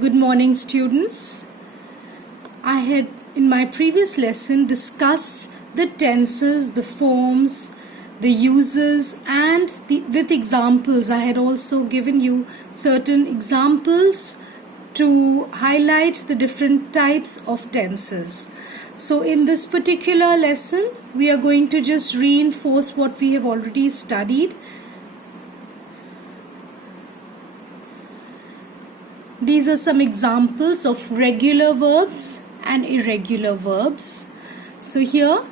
Good morning, students. I had in my previous lesson discussed the tenses, the forms, the uses, and with examples. I had also given you certain examples to highlight the different types of tenses. So in this particular lesson, we are going to just reinforce what we have already studied. These are some examples of regular verbs and irregular verbs. So here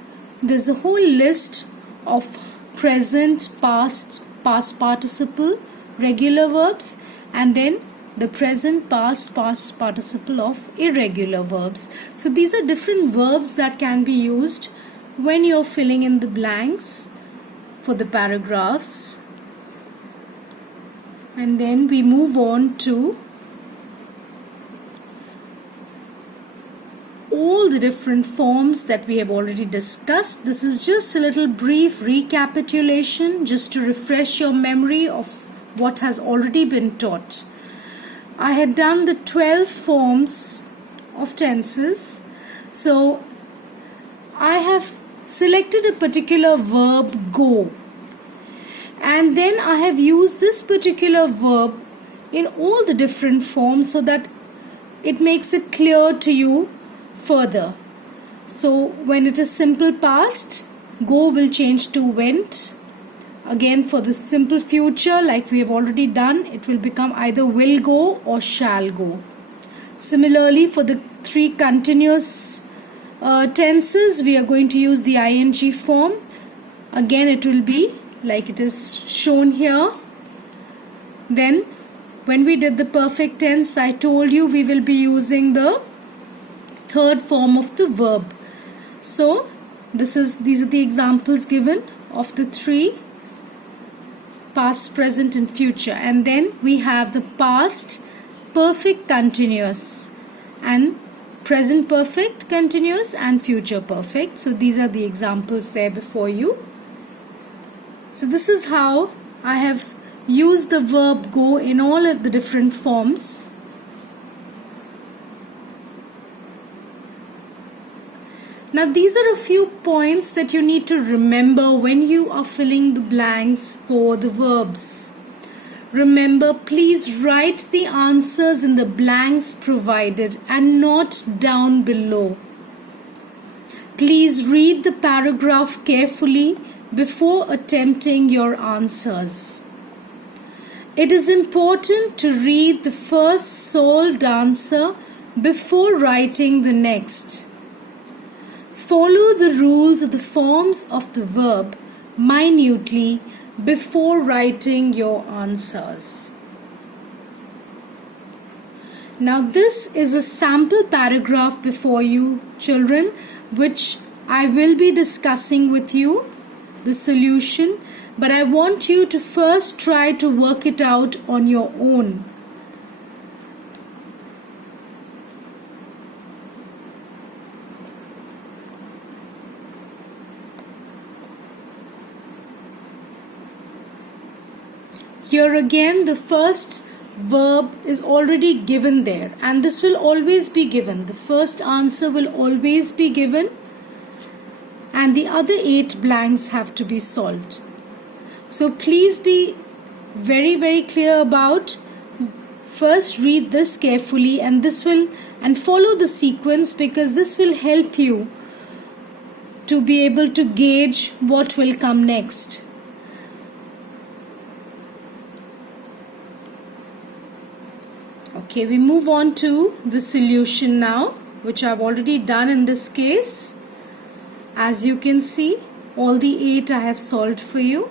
there's a whole list of present, past participle, regular verbs, and then the present, past participle of irregular verbs. So these are different verbs that can be used when you're filling in the blanks for the paragraphs. And then we move on to all the different forms that we have already discussed. This is just a little brief recapitulation just to refresh your memory of what has already been taught. I had done the 12 forms of tenses. So I have selected a particular verb, go, and then I have used this particular verb in all the different forms so that it makes it clear to you further. So when it is simple past, go will change to went. Again, for the simple future, like we have already done, it will become either will go or shall go. Similarly, for the three continuous tenses, we are going to use the ing form. Again, it will be like it is shown here. Then when we did the perfect tense, I told you we will be using the third form of the verb. So these are the examples given of the three: past, present and future. And then we have the past perfect continuous and present perfect continuous and future perfect. So these are the examples there before you. So this is how I have used the verb go in all of the different forms. Now these are a few points that you need to remember when you are filling the blanks for the verbs. Remember, please write the answers in the blanks provided and not down below. Please read the paragraph carefully before attempting your answers. It is important to read the first solved answer before writing the next. Follow the rules of the forms of the verb minutely before writing your answers. Now this is a sample paragraph before you, children, which I will be discussing with you, the solution, but I want you to first try to work it out on your own. Here again, the first verb is already given there, and this will always be given. The first answer will always be given, and the other 8 blanks have to be solved. So please be very, very clear about, first read this carefully and follow the sequence, because this will help you to be able to gauge what will come next. Okay, we move on to the solution now, which I've already done in this case. As you can see, all the 8 I have solved for you.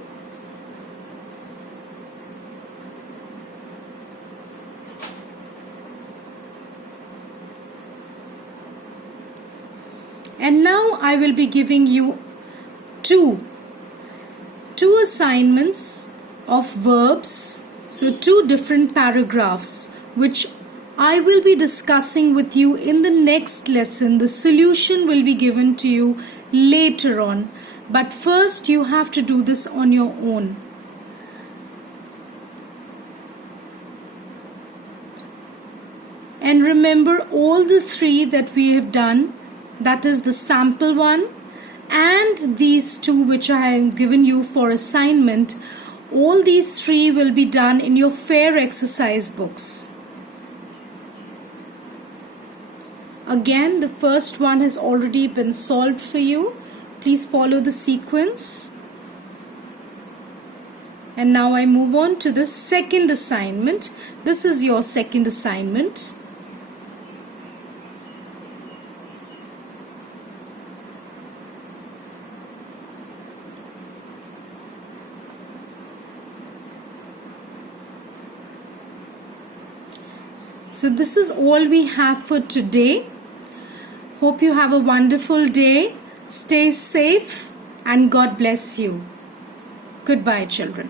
And now I will be giving you two assignments of verbs. So 2 different paragraphs, which I will be discussing with you in the next lesson. The solution will be given to you later on, but first you have to do this on your own. And remember all the three that we have done, that is the sample one and these two which I have given you for assignment. All these three will be done in your FAIR exercise books. Again, the first one has already been solved for you. Please follow the sequence. And now I move on to the second assignment. This is your second assignment. So this is all we have for today. Hope you have a wonderful day. Stay safe and God bless you. Goodbye, children.